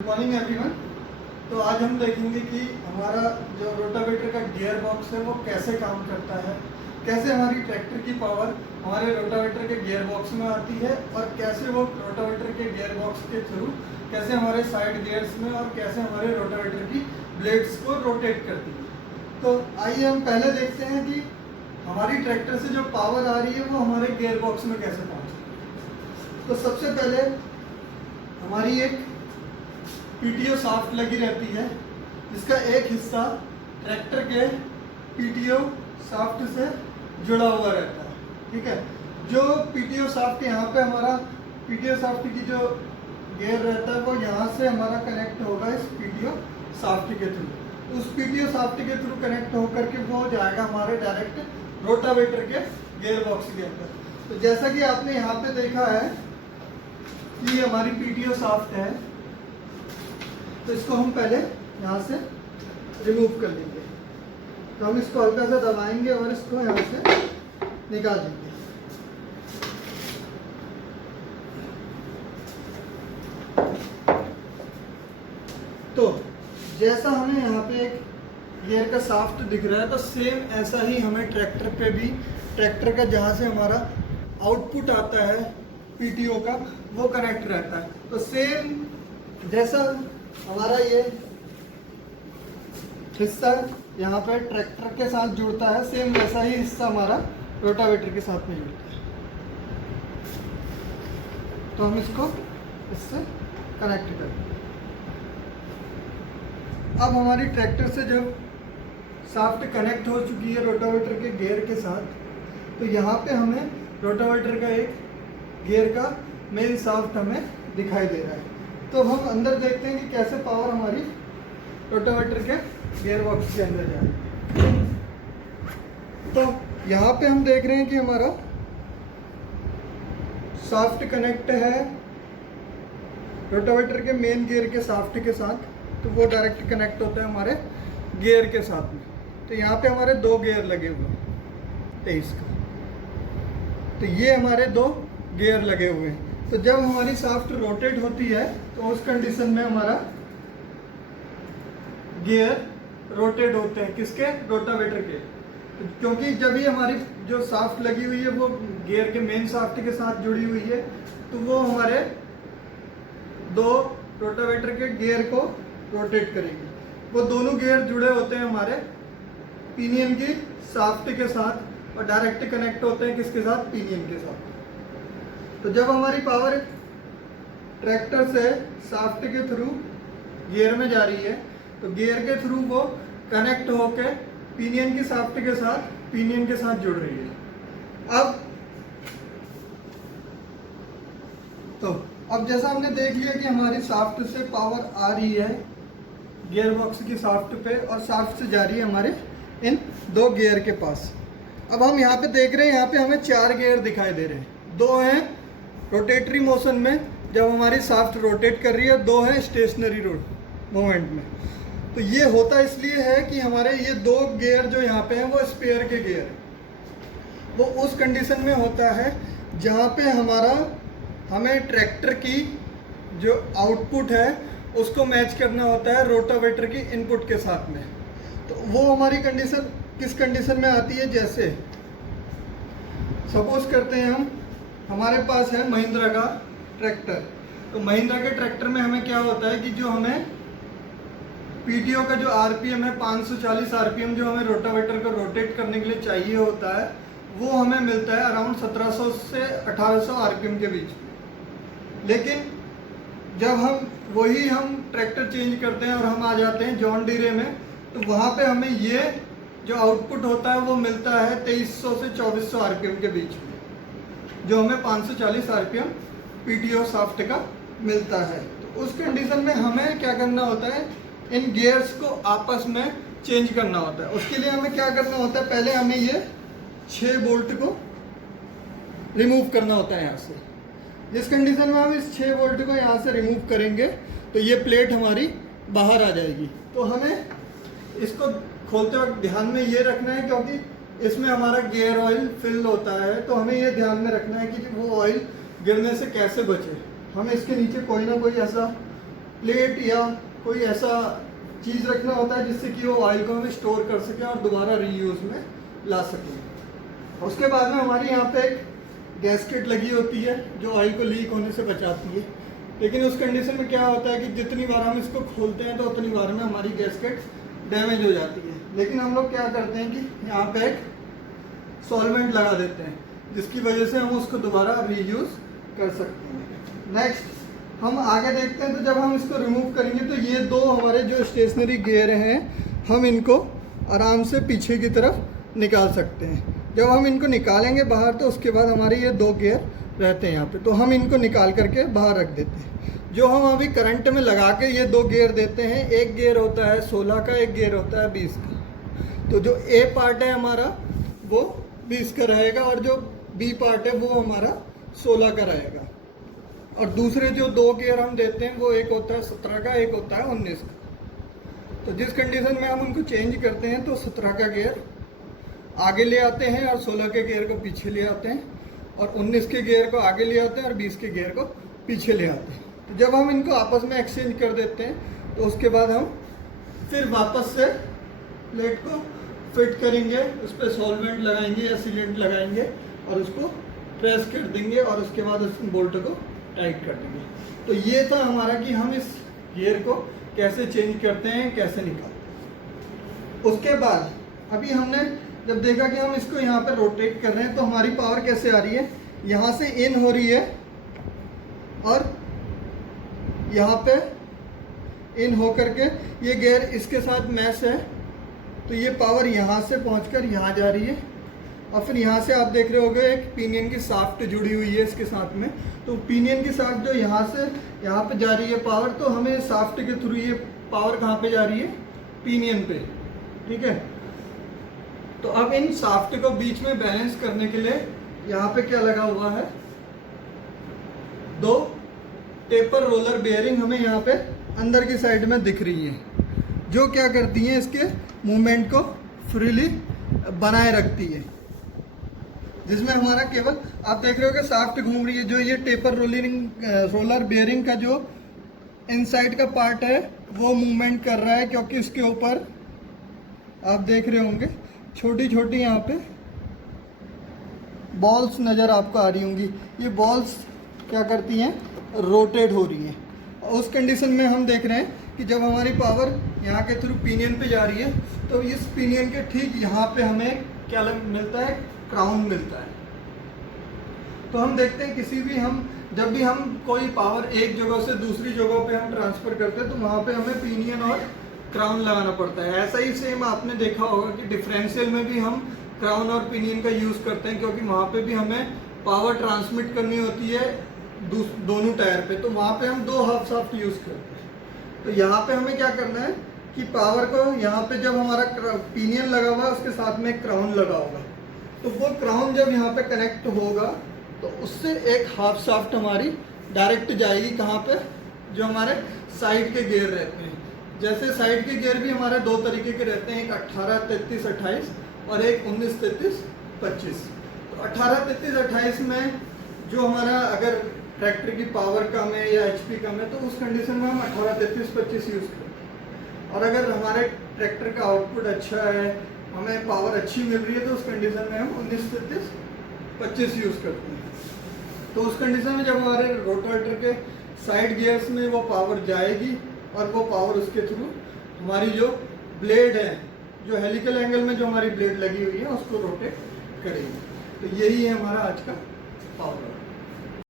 Morning everyone. तो आज हम देखेंगे कि हमारा जो रोटावेटर का गियर बॉक्स है वो कैसे काम करता है, कैसे हमारी ट्रैक्टर की पावर हमारे रोटावेटर के गियर बॉक्स में आती है और कैसे वो रोटावेटर के गियर बॉक्स के थ्रू कैसे हमारे साइड गियर्स में और कैसे हमारे रोटावेटर की ब्लेड्स को रोटेट करती है। तो आइए हम पहले देखते हैं कि हमारी ट्रैक्टर से जो पावर आ रही है वो हमारे गियर बॉक्स में कैसे पहुँचती है। तो सबसे पहले हमारी एक पीटीओ शाफ्ट लगी रहती है, जिसका एक हिस्सा ट्रैक्टर के पीटीओ शाफ्ट से जुड़ा हुआ रहता है। ठीक है, जो पीटीओ शाफ्ट यहाँ पे हमारा पीटीओ शाफ्ट की जो गियर रहता है वो यहाँ से हमारा कनेक्ट होगा इस पीटीओ शाफ्ट के थ्रू। उस पीटीओ शाफ्ट के थ्रू कनेक्ट होकर के वो जाएगा हमारे डायरेक्ट रोटावेटर के गियर बॉक्स के अंदर। तो जैसा कि आपने यहाँ पे देखा है कि हमारी पीटीओ शाफ्ट है, तो इसको हम पहले यहाँ से रिमूव कर लेंगे। तो हम इसको हल्का सा दबाएंगे और इसको यहाँ से निकाल देंगे। तो जैसा हमें यहाँ पे एक गियर का शाफ्ट दिख रहा है, तो सेम ऐसा ही हमें ट्रैक्टर पे भी ट्रैक्टर का जहाँ से हमारा आउटपुट आता है पीटीओ का वो कनेक्ट रहता है। तो सेम जैसा हमारा ये हिस्सा यहाँ पर ट्रैक्टर के साथ जुड़ता है, सेम वैसा ही हिस्सा हमारा रोटावेटर के साथ में जुड़ता है। तो हम इसको इससे कनेक्ट करें। अब हमारी ट्रैक्टर से जब शाफ्ट कनेक्ट हो चुकी है रोटावेटर के गियर के साथ, तो यहाँ पे हमें रोटावेटर का एक गियर का मेन शाफ्ट हमें दिखाई दे रहा है। तो हम अंदर देखते हैं कि कैसे पावर हमारी रोटावेटर के गियर बॉक्स के अंदर जाए। तो यहाँ पे हम देख रहे हैं कि हमारा शाफ्ट कनेक्ट है रोटावेटर के मेन गियर के शाफ्ट के साथ, तो वो डायरेक्ट कनेक्ट होता है हमारे गियर के साथ में। तो यहाँ पे हमारे दो गियर लगे हुए हैं 23 का, तो ये हमारे दो गियर लगे हुए हैं। तो जब हमारी शाफ्ट रोटेट होती है तो उस कंडीशन में हमारा गियर रोटेट होते हैं, किसके? रोटावेटर के। क्योंकि जब ही हमारी जो शाफ्ट लगी हुई है वो गियर के मेन शाफ्ट के साथ जुड़ी हुई है, तो वो हमारे दो रोटावेटर के गियर को रोटेट करेंगे। वो दोनों गियर जुड़े होते हैं हमारे पिनियन की शाफ्ट के साथ और डायरेक्ट कनेक्ट होते हैं किसके साथ? पिनियन के साथ। तो जब हमारी पावर ट्रैक्टर से शाफ्ट के थ्रू गियर में जा रही है, तो गियर के थ्रू वो कनेक्ट होके पिनियन की शाफ्ट के साथ जुड़ रही है। अब जैसा हमने देख लिया कि हमारी शाफ्ट से पावर आ रही है गियर बॉक्स की शाफ्ट पे और शाफ्ट से जा रही है हमारे इन दो गियर के पास। अब हम यहाँ पे देख रहे हैं, यहाँ पे हमें 4 गियर दिखाई दे रहे हैं। 2 हैं रोटेटरी मोशन में जब हमारी शाफ्ट रोटेट कर रही है, 2 है स्टेशनरी मूवमेंट में। तो ये होता इसलिए है कि हमारे ये 2 गियर जो यहाँ पे हैं वो स्पेयर के गियर हैं। वो उस कंडीशन में होता है जहाँ पे हमें ट्रैक्टर की जो आउटपुट है उसको मैच करना होता है रोटावेटर की इनपुट के साथ में। तो वो हमारी कंडीशन किस कंडीशन में आती है? जैसे सपोज करते हैं हमारे पास है महिंद्रा का ट्रैक्टर। तो महिंद्रा के ट्रैक्टर में हमें क्या होता है कि जो हमें पीटीओ का जो आरपीएम है 540 आरपीएम जो हमें रोटावेटर को रोटेट करने के लिए चाहिए होता है, वो हमें मिलता है अराउंड 1700 से 1800 आरपीएम के बीच में। लेकिन जब हम ट्रैक्टर चेंज करते हैं और हम आ जाते हैं जॉन डीरे में, तो वहाँ पे हमें ये जो आउटपुट होता है वो मिलता है 2300 से 2400 आरपीएम के बीच में, जो हमें 540 आरपीएम पीटीओ शाफ्ट का मिलता है। तो उस कंडीशन में हमें क्या करना होता है? इन गियर्स को आपस में चेंज करना होता है। उसके लिए हमें क्या करना होता है? पहले हमें ये 6 बोल्ट को रिमूव करना होता है यहाँ से। जिस कंडीशन में हम इस 6 बोल्ट को यहाँ से रिमूव करेंगे तो ये प्लेट हमारी बाहर आ जाएगी। तो हमें इसको खोलते वक्त ध्यान में ये रखना है, क्योंकि इसमें हमारा गियर ऑयल फिल होता है, तो हमें ये ध्यान में रखना है कि वो ऑयल गिरने से कैसे बचे। हमें इसके नीचे कोई ना कोई ऐसा प्लेट या कोई ऐसा चीज़ रखना होता है जिससे कि वो ऑयल को हमें स्टोर कर सके और दोबारा रीयूज में ला सकें। उसके बाद में हमारी यहाँ पे एक गैस्केट लगी होती है जो ऑयल को लीक होने से बचाती है। लेकिन उस कंडीशन में क्या होता है कि जितनी बार हम इसको खोलते हैं तो उतनी बार में हमारी गैस्केट डैमेज हो जाती है। लेकिन हम लोग क्या करते हैं कि यहाँ पे एक सॉल्वेंट लगा देते हैं जिसकी वजह से हम उसको दोबारा रीयूज कर सकते हैं। नेक्स्ट हम आगे देखते हैं। तो जब हम इसको रिमूव करेंगे तो ये दो हमारे जो स्टेशनरी गियर हैं हम इनको आराम से पीछे की तरफ निकाल सकते हैं। जब हम इनको निकालेंगे बाहर तो उसके बाद हमारे ये दो गियर रहते हैं यहाँ पे, तो हम इनको निकाल करके बाहर रख देते हैं। जो हम अभी करंट में लगा के ये दो गियर देते हैं, एक गियर होता है 16 का, एक गियर होता है 20 का। तो जो ए पार्ट है हमारा वो 20 का रहेगा और जो बी पार्ट है वो हमारा 16 का रहेगा। और दूसरे जो दो गियर हम देते हैं वो एक होता है 17 का, एक होता है 19 का। तो जिस कंडीशन में हम उनको चेंज करते हैं तो 17 का गियर आगे ले आते हैं और 16 के गियर को पीछे ले आते हैं, और 19 के गियर को आगे ले आते हैं और 20 के गियर को पीछे ले आते हैं। तो जब हम इनको आपस में एक्सचेंज कर देते हैं तो उसके बाद हम फिर वापस से प्लेट को फिट करेंगे, उस पर सॉल्वेंट लगाएंगे या सीलेंट लगाएंगे और उसको प्रेस कर देंगे और उसके बाद उस बोल्ट को टाइट कर देंगे। तो ये था हमारा कि हम इस गियर को कैसे चेंज करते हैं, कैसे निकालते हैं। उसके बाद अभी हमने जब देखा कि हम इसको यहाँ पे रोटेट कर रहे हैं तो हमारी पावर कैसे आ रही है, यहाँ से इन हो रही है और यहाँ पे इन हो करके ये गियर इसके साथ मैच है, तो ये पावर यहाँ से पहुँचकर यहाँ जा रही है। और फिर यहाँ से आप देख रहे होंगे एक पिनियन की शाफ्ट जुड़ी हुई है इसके साथ में, तो पिनियन की शाफ्ट जो यहाँ से यहाँ पे जा रही है पावर, तो हमें शाफ्ट के थ्रू ये पावर कहाँ पे जा रही है, पिनियन पे, ठीक है। तो अब इन शाफ्ट को बीच में बैलेंस करने के लिए यहाँ पे क्या लगा हुआ है, दो टेपर रोलर बेयरिंग हमें यहाँ पे अंदर की साइड में दिख रही है, जो क्या करती हैं इसके मूवमेंट को फ्रीली बनाए रखती है। जिसमें हमारा केवल आप देख रहे हो कि शाफ्ट घूम रही है, जो ये टेपर रोलर बेयरिंग का जो इनसाइड का पार्ट है वो मूवमेंट कर रहा है, क्योंकि उसके ऊपर आप देख रहे होंगे छोटी छोटी यहाँ पे बॉल्स नज़र आपको आ रही होंगी। ये बॉल्स क्या करती हैं, रोटेट हो रही हैं। और उस कंडीशन में हम देख रहे हैं कि जब हमारी पावर यहाँ के थ्रू पिनियन पे जा रही है तो इस पिनियन के ठीक यहाँ पे हमें क्या मिलता है, क्राउन मिलता है। तो हम देखते हैं किसी भी जब भी हम कोई पावर एक जगह से दूसरी जगह पे हम ट्रांसफ़र करते हैं तो वहाँ पे हमें पिनियन और क्राउन लगाना पड़ता है। ऐसा ही सेम आपने देखा होगा कि डिफरेंशियल में भी हम क्राउन और पिनियन का यूज़ करते हैं, क्योंकि वहाँ पे भी हमें पावर ट्रांसमिट करनी होती है दोनों टायर पे, तो वहाँ पे हम दो हाफ शाफ्ट यूज़ करते हैं। तो यहाँ पे हमें क्या करना है कि पावर को यहाँ पे जब हमारा पिनियन लगा हुआ है उसके साथ में क्राउन लगा होगा, तो वो क्राउन जब यहाँ पे कनेक्ट होगा तो उससे एक हाफ शाफ्ट हमारी डायरेक्ट जाएगी कहाँ पे, जो हमारे साइड के गियर रहते हैं। जैसे साइड के गियर भी हमारे दो तरीके के रहते हैं, एक 18, 33, 28 और एक 19, 33, 25। तो 18, 33, 28 में जो हमारा अगर ट्रैक्टर की पावर कम है या HP कम है तो उस कंडीशन में हम 18, 33, 25 यूज़ करते हैं। और अगर हमारे ट्रैक्टर का आउटपुट अच्छा है, हमें पावर अच्छी मिल रही है, तो उस कंडीशन में हम 19, 33, 25 यूज़ करते हैं। तो उस कंडीशन में जब हमारे रोटावेटर के साइड गियर्स में वो पावर जाएगी और वो पावर उसके थ्रू हमारी जो ब्लेड है, जो हेलिकल एंगल में जो हमारी ब्लेड लगी हुई है उसको रोटेट करेगी। तो यही है हमारा आज का पावर।